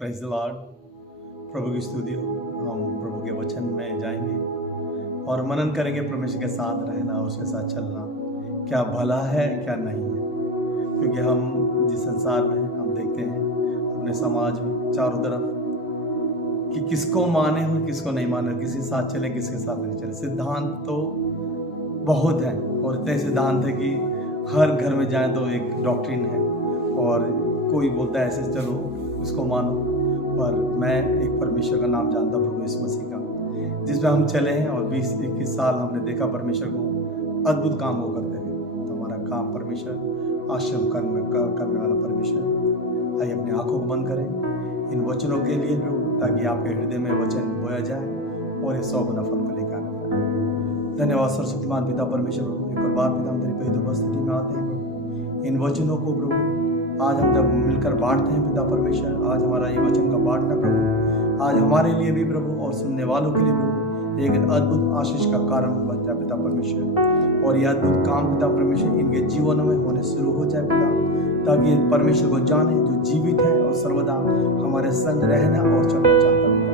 Praise the Lord. प्रभु की स्तुति हो। हम प्रभु के वचन में जाएंगे और मनन करेंगे, परमेश्वर के साथ रहना, उसके साथ चलना क्या भला है क्या नहीं है। क्योंकि हम जिस संसार में हम देखते हैं अपने समाज में चारों तरफ कि किसको माने और किसको नहीं माने, किसके साथ चले किसके साथ नहीं चले। सिद्धांत तो बहुत हैं और इतने सिद्धांत है कि हर घर में जाएं तो एक डॉक्ट्रिन है और कोई बोलता है ऐसे चलो उसको मानो। पर मैं एक परमेश्वर का नाम जानता हूँ, प्रभु यीशु मसीह का, जिसमें हम चले हैं और 20-21 साल हमने देखा परमेश्वर को अद्भुत काम को करते हुए। तो हमारा काम परमेश्वर, आश्रम करने वाला परमेश्वर। आइए अपनी आंखों को बंद करें इन वचनों के लिए प्रभु, ताकि आपके हृदय में वचन बोया जाए और ये 100 गुना फल को लेकर आना पाए। धन्यवाद सरस्वतीमान पिता परमेश्वर प्रभु, एक और बार पिता हम तेरी पवित्र उपस्थिति में आते हैं प्रभु। इन वचनों को प्रभु आज हम जब मिलकर बांटते हैं पिता परमेश्वर, आज हमारा ये वचन का बांटना प्रभु आज हमारे लिए भी प्रभु और सुनने वालों के लिए प्रभु एक अद्भुत आशीष का कारण बन जाए पिता परमेश्वर। और यह अद्भुत काम पिता परमेश्वर इनके जीवनों में होने शुरू हो जाए पिता, ताकि परमेश्वर को जाने जो जीवित है और सर्वदा हमारे संग रहना और चलना चाहता पिता।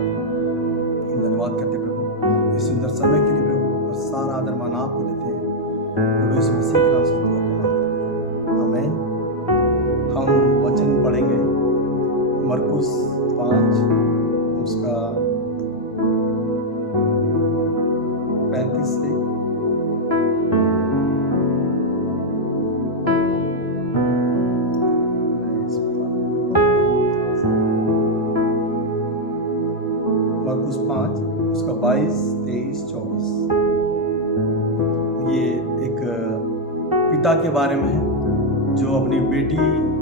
हम धन्यवाद करते प्रभु इस सुंदर समय के लिए प्रभु, और सारा आदर मान आपको देते हैं प्रभु यीशु मसीह के नाम से दुआ करते हैं, आमीन। हम वचन पढ़ेंगे मरकुस 5 उसका 35 से मरकुस 5 उसका 22, 23, 24। ये एक पिता के बारे में है जो अपनी बेटी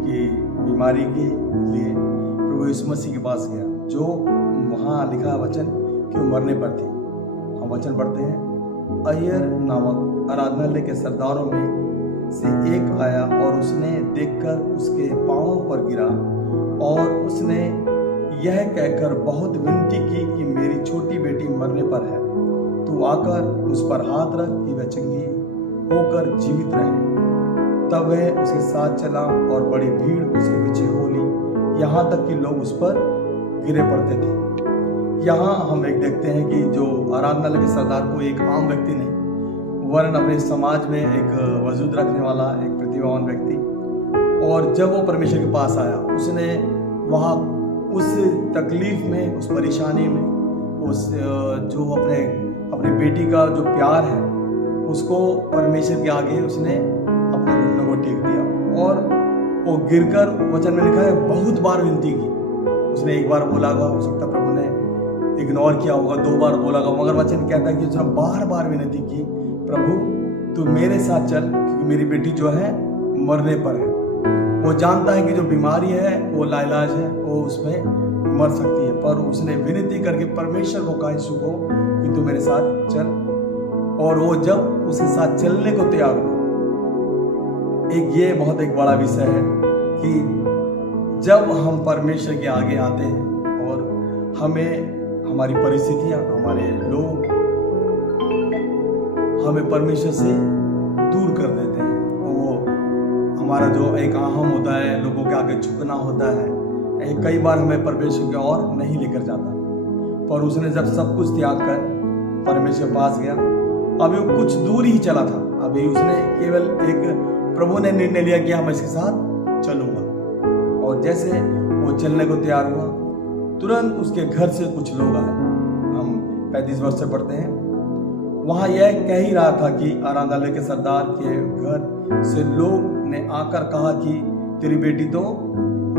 की बीमारी के लिए प्रभु यीशु मसीह के पास गया, जो वहाँ लिखा वचन कि वो मरने पर थी। हम वचन पढ़ते हैं। अय्यर नामक आराधनालय के सरदारों में से एक आया और उसने देखकर उसके पांवों पर गिरा और उसने यह कहकर बहुत विनती की कि मेरी छोटी बेटी मरने पर है, तू आकर उस पर हाथ रख कि वह चंगी होकर जीवित रहे। तब वह उसके साथ चला और बड़ी भीड़ उसके पीछे हो ली, यहाँ तक कि लोग उस पर गिरे पड़ते थे। यहाँ हम एक देखते हैं कि जो आराधनालय के सरदार को एक आम व्यक्ति नहीं, वरन अपने समाज में एक वजूद रखने वाला एक प्रतिभावान व्यक्ति, और जब वो परमेश्वर के पास आया उसने वहाँ उस तकलीफ में, उस परेशानी में, उस जो अपनी बेटी का जो प्यार है उसको परमेश्वर के आगे उसने अपने घुटनों को टेक दिया और वो गिरकर, वचन में लिखा है, बहुत बार विनती की। उसने एक बार बोला होगा, हो सकता प्रभु ने इग्नोर किया होगा, 2 बार बोला होगा, मगर वचन कहता है कि उसने बार बार विनती की, प्रभु तू मेरे साथ चल क्योंकि मेरी बेटी जो है मरने पर है। वो जानता है कि जो बीमारी है वो लाइलाज है, वो उसमें मर सकती है, पर उसने विनती करके परमेश्वर को कहा, यीशु को, कि तू मेरे साथ चल। और वो जब उसके साथ चलने को तैयार हुआ, ये बहुत एक बड़ा विषय है कि जब हम परमेश्वर के आगे आते हैं और हमारी परिस्थितियां, हमारे लोग हमें परमेश्वर से दूर कर देते हैं, वो हमारा जो एक अहम होता है, लोगों के आगे झुकना होता है, कई बार हमें परमेश्वर की ओर नहीं लेकर जाता। पर उसने जब सब कुछ त्याग कर परमेश्वर पास गया, अभी वो कुछ दूर ही चला था, अभी उसने केवल एक, प्रभु ने निर्णय लिया कि मैं इसके साथ चलूंगा। और जैसे वो चलने को तैयार हुआ, तुरंत उसके घर से कुछ लोग आए। हम 35 वर्ष से पढ़ते हैं। वहां यह कह ही रहा था कि आराधनालय के सरदार के घर से लोग ने आकर कहा कि तेरी बेटी तो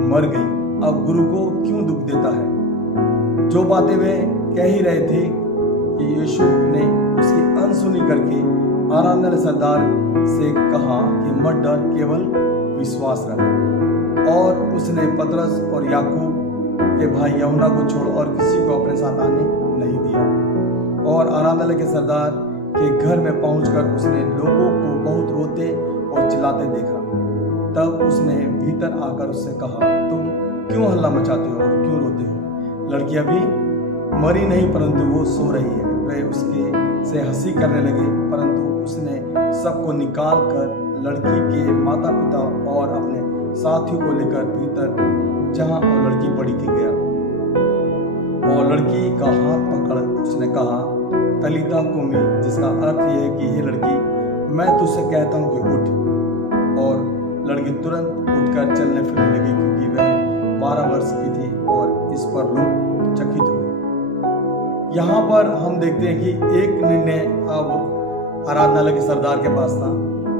मर गई, अब गुरु को क्यों दुख देता है। जो बातें वे कह ही रहे थे कि यीशु ने उसकी अनसुनी करके आराधनालय सरदार से कहा कि मत डर, केवल विश्वास रख। और उसने पतरस और याकूब के भाई यूहन्ना को छोड़ और किसी को अपने साथ आने नहीं दिया। और आराधनालय के सरदार के घर में पहुंचकर उसने लोगों को बहुत रोते और चिल्लाते देखा। तब उसने भीतर आकर उससे कहा, तुम क्यों हल्ला मचाते हो और क्यों रोते हो? लड़की अभी मरी नहीं, परंतु वो सो रही है। वे उसके से हंसी करने लगे, परंतु उसने सबको निकाल कर लड़की के माता पिता और अपने साथियों को लेकर भीतर जहां वो लड़की पड़ी थी गया। लड़की का हाथ पकड़ उसने कहा, तलीता कुमी, जिसका अर्थ यह है कि हे लड़की, मैं तुझसे कहता हूँ कि उठ। और लड़की तुरंत उठकर चलने फिरने लगी, क्योंकि वह 12 वर्ष की थी। और इस पर लोग चकित हुए। यहाँ पर हम देखते हैं कि एक निर्णय अब आराधनालय के सरदार के पास था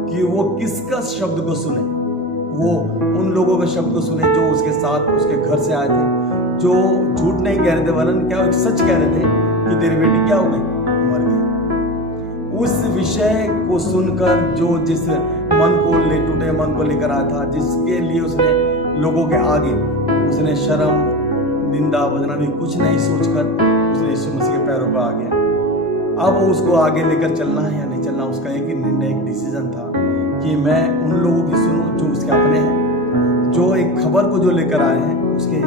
कि वो किसका शब्द को सुने। वो उन लोगों के शब्द को सुने जो उसके साथ उसके घर से आए थे, जो झूठ नहीं कह रहे थे, वरन क्या सच कह रहे थे कि तेरी बेटी क्या हो गई, मर गई। उस विषय को सुनकर जो जिस मन को टूटे मन को लेकर आया था, जिसके लिए उसने लोगों के आगे उसने शर्म निंदा बदनामी कुछ नहीं सोचकर उसने यीशु मसीह के पैरों पर आ गया। अब उसको आगे लेकर चलना है या नहीं चलना, उसका एक ही निर्णय, एक डिसीजन था कि मैं उन लोगों की सुनूं जो उसके अपने हैं, जो एक खबर को जो लेकर आए हैं, उसके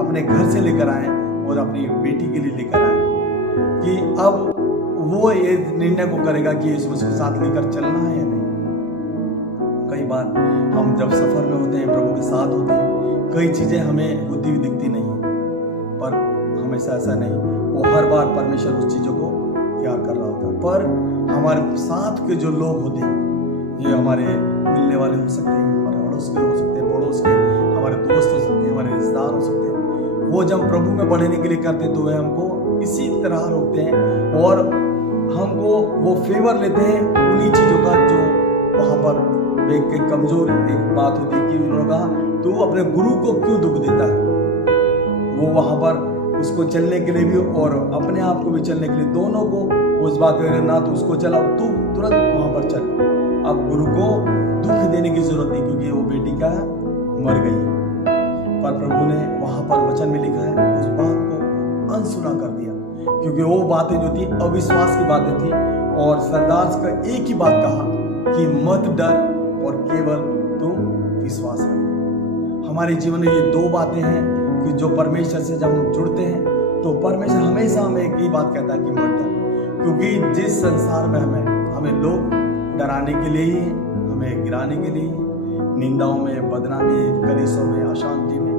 अपने घर से लेकर आए और अपनी बेटी के लिए लेकर आए, कि अब वो ये निर्णय को करेगा कि यीशु मसीह को साथ लेकर चलना है या नहीं। कई बार हम जब सफर में होते हैं, प्रभु के साथ होते हैं, कई चीजें हमें होती हुई दिखती नहीं है, पर हमेशा ऐसा नहीं, वो हर बार परमेश्वर उस चीजों को तैयार कर रहा होता है। पर हमारे साथ के जो लोग होते हैं, ये हमारे मिलने वाले हो सकते हैं, हमारे अड़ोस के हो सकते हैं, पड़ोस के, हमारे दोस्त हो सकते हैं, हमारे रिश्तेदार हो सकते हैं, वो जब प्रभु में बढ़ने के लिए करते तो वे हमको इसी तरह रोकते हैं और हमको वो फेवर लेते हैं उन्हीं चीजों का जो वहां पर एक कमजोर एक बात होती है कि उन्होंने कहा तो अपने गुरु को क्यों दुख देता है। वो वहां पर उसको चलने के लिए भी और अपने आप को भी चलने के लिए, दोनों को उस बात में ना तो उसको चला, तू तुरंत वहां पर चल। अब गुरु को दुख देने की जरूरत नहीं, क्योंकि वो बेटी का मर गई। पर प्रभु ने वहां पर वचन में लिखा है, उस बात को अनसुना कर दिया, क्योंकि वो बातें जो थी अविश्वास की बातें थी। और सरदार का एक ही बात कहा कि मत डर और केवल तू विश्वास कर। हमारे जीवन में ये दो बातें हैं कि जो परमेश्वर से जब हम जुड़ते हैं तो परमेश्वर हमेशा हमें एक ही बात कहता है कि मत डर, क्योंकि जिस संसार में हमें लोग डराने के लिए ही, हमें गिराने के लिए, निंदाओं में, बदनामी, कलीसियों में, अशांति में,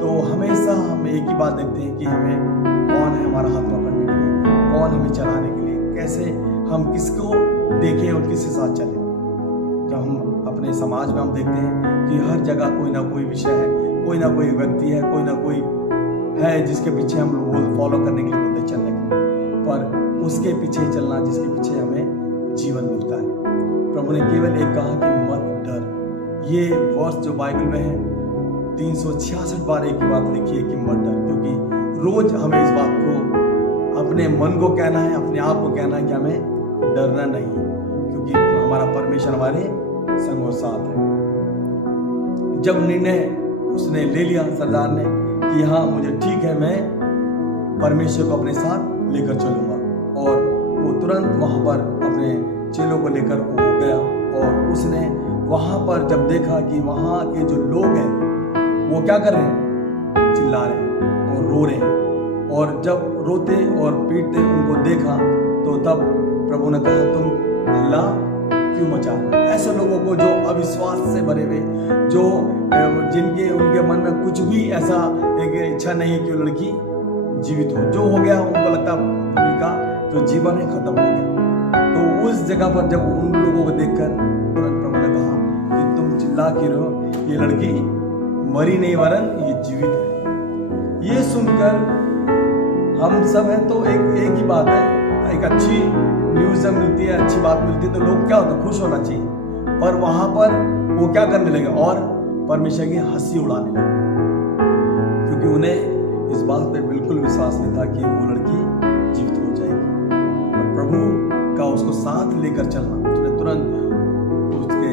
तो हमेशा हम एक ही बात देखते हैं कि हमें कौन है हमारा हाथ पकड़ने के लिए, कौन हमें चलाने के लिए, कैसे हम किसको देखें और किसके साथ चलें। जब हम अपने समाज में हम देखते हैं कि हर जगह कोई ना कोई विषय है, कोई ना कोई व्यक्ति है, कोई ना कोई है जिसके पीछे हम लोग फॉलो करने के लिए बोलते चलने के लिए, पर उसके पीछे चलना जिसके पीछे हमें जीवन मिलता है। प्रभु ने केवल एक कहा कि मत डर। ये वर्ष जो बाइबल में है 366 बार एक ही बात लिखी है कि मत डर, क्योंकि रोज हमें इस बात को अपने मन को कहना है, अपने आप को कहना है कि हमें डरना नहीं है, क्योंकि हमारा परमेश्वर हमारे संग और साथ है। जब निर्णय उसने ले लिया सरदार ने कि हाँ मुझे ठीक है, मैं परमेश्वर को अपने साथ लेकर चलूंगा, और वो तुरंत वहां पर अपने चेलों को लेकर वो गया। और उसने वहां पर जब देखा कि वहां के जो लोग हैं वो क्या कर रहे हैं, चिल्ला रहे हैं और रो रहे हैं, और जब रोते और पीटते उनको देखा तो तब प्रभु ने कहा तुम हल्ला क्यों मचा रहे हो। ऐसे लोगों को जो अविश्वास से भरे हुए, जो जिनके उनके मन में कुछ भी ऐसा एक इच्छा नहीं कि वो लड़की जीवित हो, जो हो गया उनको लगता उनका जो जीवन है खत्म हो गया। तो उस जगह पर जब उन लोगों को देखकर तुरंत प्रभु ने कहा कि तुम चिल्ला क्यों रहे हो, ये लड़की मरी नहीं वरन ये जीवित है। ये सुनकर हम सब हैं तो एक ही बात है, एक अच्छी न्यूज जब मिलती है, अच्छी बात मिलती है तो लोग क्या होता है, खुश होना चाहिए। पर वहां पर वो क्या करने लगे और परमेश्वर की हंसी उड़ाने लगे, क्योंकि उन्हें इस बात पे बिल्कुल विश्वास नहीं था कि वो लड़की जीवित हो जाएगी। और प्रभु का उसको साथ लेकर चलना, उसने तुरंत उसके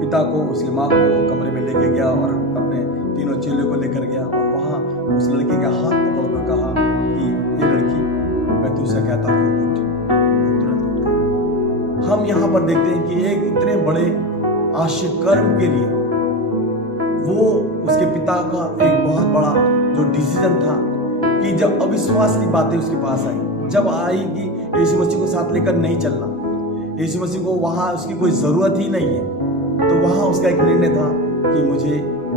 पिता को, उसकी माँ को कमरे में लेके गया और अपने तीनों चेलों को लेकर गया और वहां उस लड़के का हाथ पकड़कर कहा कि ये लड़की मैं तुझसे कहता हूँ उठ। तुरंत उठ गई। हम यहाँ पर देखते हैं कि एक इतने बड़े आश्चर्य कर्म के लिए वो उसके पिता का एक बहुत बड़ा जो डिसीजन था कि जब अविश्वास की बातें उसके पास आई, जब आई कि यीशु मसीह को साथ लेकर नहीं चलना, यीशु मसीह को वहां उसकी कोई जरूरत ही नहीं है, तो वहां उसका एक निर्णय था कि मुझे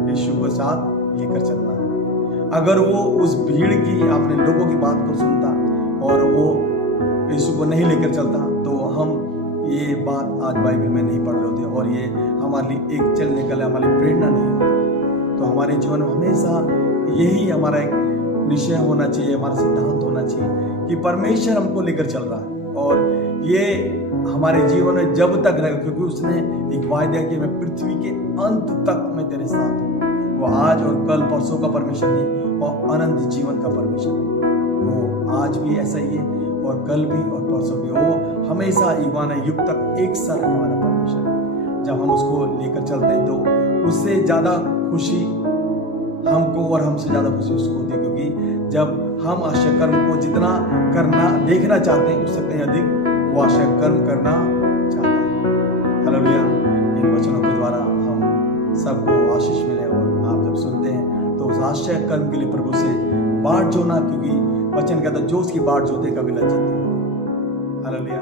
यीशु को साथ लेकर चलना है। अगर वो उस भीड़ की, अपने लोगों की बात को सुनता और वो यीशु को नहीं लेकर चलता, तो हम ये बात आज बाइबल में नहीं पढ़ रहे होते और ये हमारे लिए एक चलने का हमारी प्रेरणा नहीं होती। तो हमारे जीवन में हमेशा यही हमारा एक निश्चय होना चाहिए, हमारा सिद्धांत होना चाहिए कि परमेश्वर हमको लेकर चल रहा है और ये हमारे जीवन में जब तक रहेगा, क्योंकि उसने एक वायदा किया, मैं पृथ्वी के अंत तक मैं तेरे साथ हूँ। वो आज और कल परसों का परमेश्वर नहीं, वो अनंत जीवन का परमेश्वर है। वो आज भी ऐसा ही है और कल भी और परसों भी। वो हमेशा युगान युग तक एक साथ रहने वाला परमेश्वर है। जब हम उसको लेकर चलते हैं तो उससे ज़्यादा खुशी हमको और हमसे ज़्यादा खुशी उसको होती है, क्योंकि जब हम आश्चर्य कर्म को जितना करना देखना चाहते हैं उससे कहीं अधिक वो आश्चर्य कर्म करना चाहता है। हालेलुया। इन वचनों के द्वारा हम सबको आशीष मिले और आप जब सुनते हैं तो उस आश्चर्य कर्म के लिए प्रभु से बाट जोड़ना, क्योंकि वचन कहता है जो उसकी बाट जोते कभी लज्जित नहीं होते। हालेलुया।